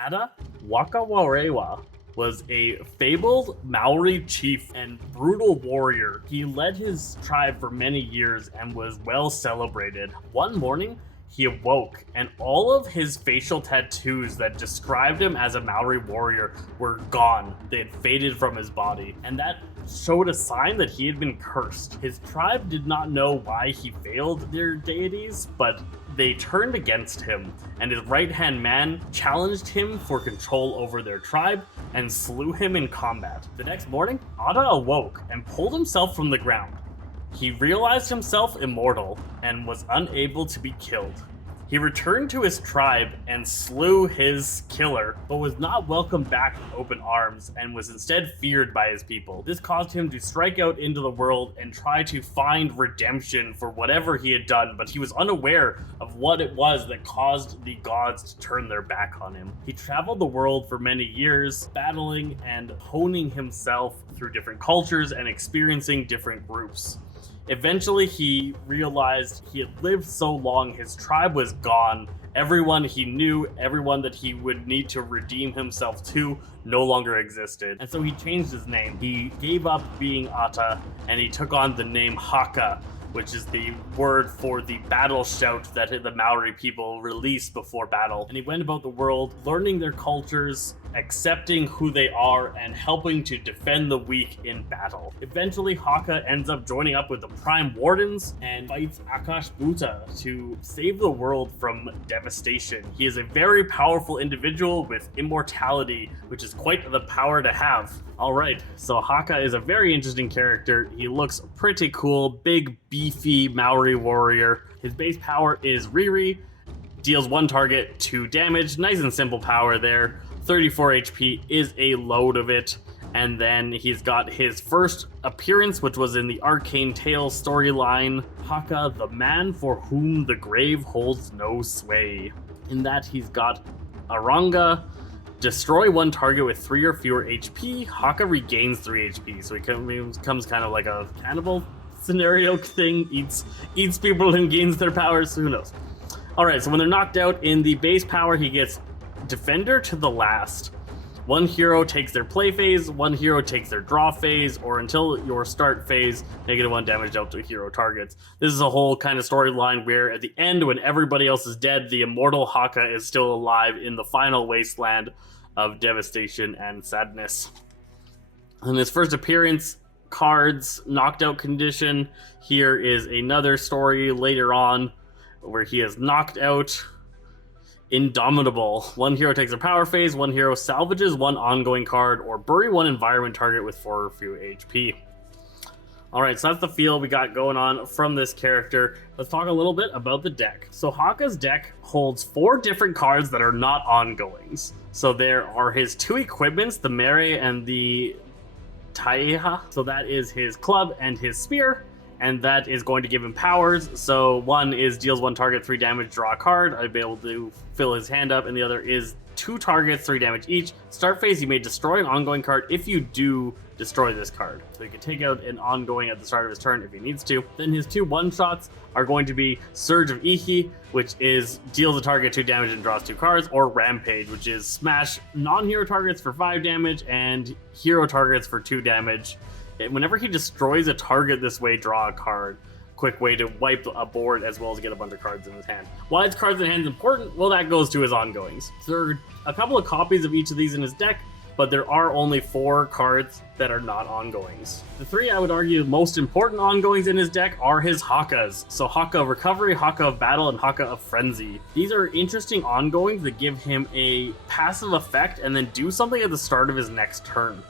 Haka Maori Warrior was a fabled Maori chief and brutal warrior. He led his tribe for many years and was well celebrated. One morning, he awoke and all of his facial tattoos that described him as a Maori warrior were gone. They had faded from his body, and that showed a sign that he had been cursed. His tribe did not know why he failed their deities, but they turned against him, and his right-hand man challenged him for control over their tribe and slew him in combat. The next morning, Ada awoke and pulled himself from the ground. He realized himself immortal and was unable to be killed. He returned to his tribe and slew his killer, but was not welcomed back with open arms and was instead feared by his people. This caused him to strike out into the world and try to find redemption for whatever he had done, but he was unaware of what it was that caused the gods to turn their back on him. He traveled the world for many years, battling and honing himself through different cultures and experiencing different groups. Eventually, he realized he had lived so long, his tribe was gone. Everyone he knew, everyone that he would need to redeem himself to, no longer existed. And so he changed his name. He gave up being Ata, and he took on the name Haka, which is the word for the battle shout that the Maori people release before battle. And he went about the world, learning their cultures, accepting who they are, and helping to defend the weak in battle. Eventually, Haka ends up joining up with the Prime Wardens and fights Akash Buta to save the world from devastation. He is a very powerful individual with immortality, which is quite the power to have. Alright, so Haka is a very interesting character. He looks pretty cool, big, beefy Maori warrior. His base power is Riri, deals 1 target, 2 damage, nice and simple power there. 34 HP is a load of it. And then he's got his first appearance, which was in the Arcane Tales storyline, Haka, the man for whom the grave holds no sway. In that, he's got Aranga, destroy 1 target with 3 or fewer HP, Haka regains 3 HP, so he becomes kind of like a cannibal scenario thing, eats people and gains their powers, who knows. Alright, so when they're knocked out in the base power, he gets Defender to the last. 1 hero takes their play phase, 1 hero takes their draw phase, or until your start phase, -1 damage dealt to hero targets. This is a whole kind of storyline where at the end, when everybody else is dead, the immortal Haka is still alive in the final wasteland of devastation and sadness. In his first appearance, cards, knocked out condition. Here is another story later on where he is knocked out. Indomitable. 1 hero takes a power phase, 1 hero salvages 1 ongoing card, or bury 1 environment target with 4 or fewer HP. Alright, so that's the feel we got going on from this character. Let's talk a little bit about the deck. So Haka's deck holds 4 different cards that are not ongoings. So there are his 2 equipments, the Mere and the Taiha. So that is his club and his spear, and that is going to give him powers. So 1 is deals 1 target, 3 damage, draw a card. I'd be able to fill his hand up, and the other is 2 targets, 3 damage each. Start phase, you may destroy an ongoing card if you do destroy this card. So he can take out an ongoing at the start of his turn if he needs to. Then his 2 one-shots are going to be Surge of Ichi, which is deals a target 2 damage and draws 2 cards, or Rampage, which is smash non-hero targets for 5 damage and hero targets for 2 damage. Whenever he destroys a target this way, draw a card. Quick way to wipe a board as well as get a bunch of cards in his hand. Why is cards in hand important? Well, that goes to his ongoings. So there are a couple of copies of each of these in his deck, but there are only 4 cards that are not ongoings. The 3, I would argue, most important ongoings in his deck are his Hakas. So Haka of Recovery, Haka of Battle, and Haka of Frenzy. These are interesting ongoings that give him a passive effect and then do something at the start of his next turn.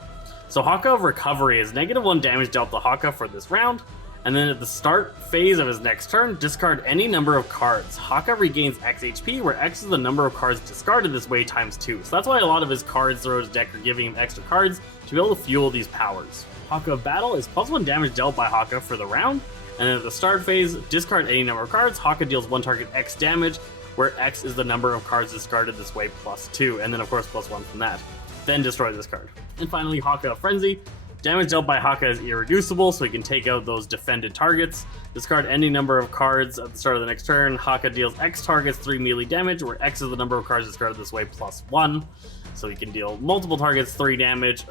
So Haka of Recovery is -1 damage dealt to Haka for this round, and then at the start phase of his next turn, discard any number of cards. Haka regains X HP, where X is the number of cards discarded this way times 2. So that's why a lot of his cards throughout his deck are giving him extra cards to be able to fuel these powers. Haka of Battle is +1 damage dealt by Haka for the round, and then at the start phase, discard any number of cards. Haka deals 1 target X damage, where X is the number of cards discarded this way +2, and then of course +1 from that. Then destroy this card. And finally, Haka of Frenzy. Damage dealt by Haka is irreducible, so he can take out those defended targets. Discard any number of cards at the start of the next turn. Haka deals X targets 3 melee damage, where X is the number of cards discarded this way plus 1. So he can deal multiple targets 3 damage,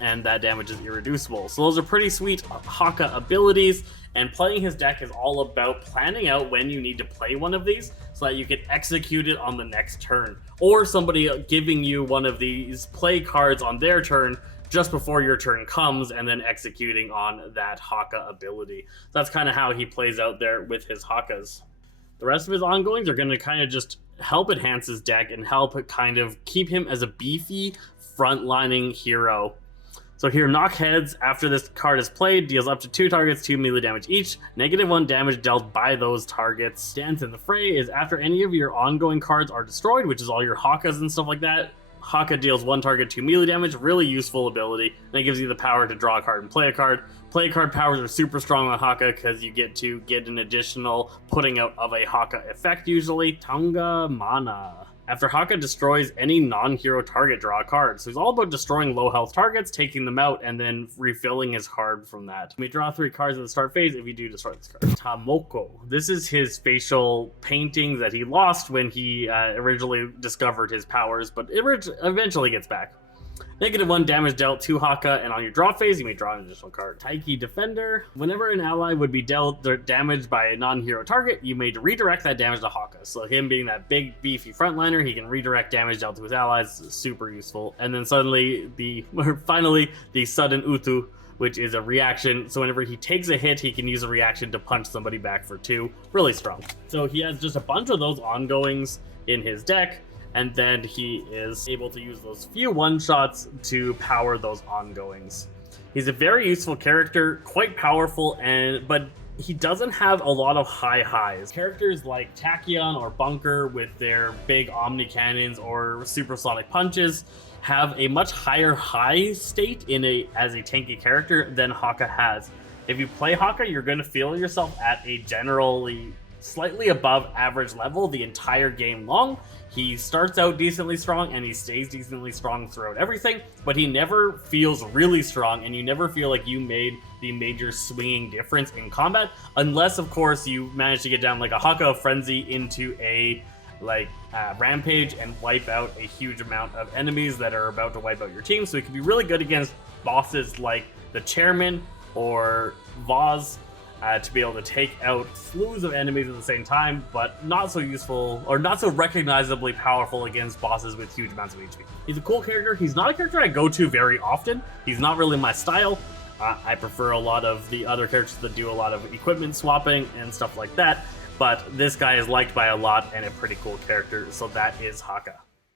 and that damage is irreducible. So those are pretty sweet Haka abilities, and playing his deck is all about planning out when you need to play one of these so that you can execute it on the next turn. Or somebody giving you one of these play cards on their turn just before your turn comes, and then executing on that Haka ability. That's kind of how he plays out there with his Hakas. The rest of his ongoings are going to kind of just help enhance his deck and help it kind of keep him as a beefy frontlining hero. So here, Knock Heads, after this card is played, deals up to 2 targets 2 melee damage each, -1 damage dealt by those targets. Dance in the Fray is after any of your ongoing cards are destroyed, which is all your Hakas and stuff like that. Haka deals 1 target 2 melee damage, really useful ability, and it gives you the power to draw a card and play a card. Play card powers are super strong on Haka because you get to get an additional putting out of a Haka effect usually. Tonga Mana. After Haka destroys any non-hero target, draw a card. So he's all about destroying low health targets, taking them out, and then refilling his card from that. You may draw 3 cards at the start phase if you do destroy this card. Tamoko. This is his facial painting that he lost when he originally discovered his powers, but it eventually gets back. -1 damage dealt to Haka, and on your draw phase, you may draw an additional card. Taiki Defender. Whenever an ally would be dealt damage by a non-hero target, you may redirect that damage to Haka. So him being that big, beefy frontliner, he can redirect damage dealt to his allies. Super useful. And then finally, the sudden Utu, which is a reaction. So whenever he takes a hit, he can use a reaction to punch somebody back for 2. Really strong. So he has just a bunch of those ongoings in his deck, and then he is able to use those few one-shots to power those ongoings. He's a very useful character, quite powerful, but he doesn't have a lot of high highs. Characters like Tachyon or Bunker with their big Omni Cannons or supersonic punches have a much higher high state as a tanky character than Haka has. If you play Haka, you're going to feel yourself at a generally slightly above average level the entire game long. He starts out decently strong and he stays decently strong throughout everything, but he never feels really strong, and you never feel like you made the major swinging difference in combat, unless of course you manage to get down like a Haka Frenzy into a rampage and wipe out a huge amount of enemies that are about to wipe out your team. So it can be really good against bosses like the Chairman or Vaz, to be able to take out slews of enemies at the same time, but not so useful or not so recognizably powerful against bosses with huge amounts of HP. He's a cool character. He's not a character I go to very often. He's not really my style. I prefer a lot of the other characters that do a lot of equipment swapping and stuff like that, but this guy is liked by a lot and a pretty cool character, so that is Haka.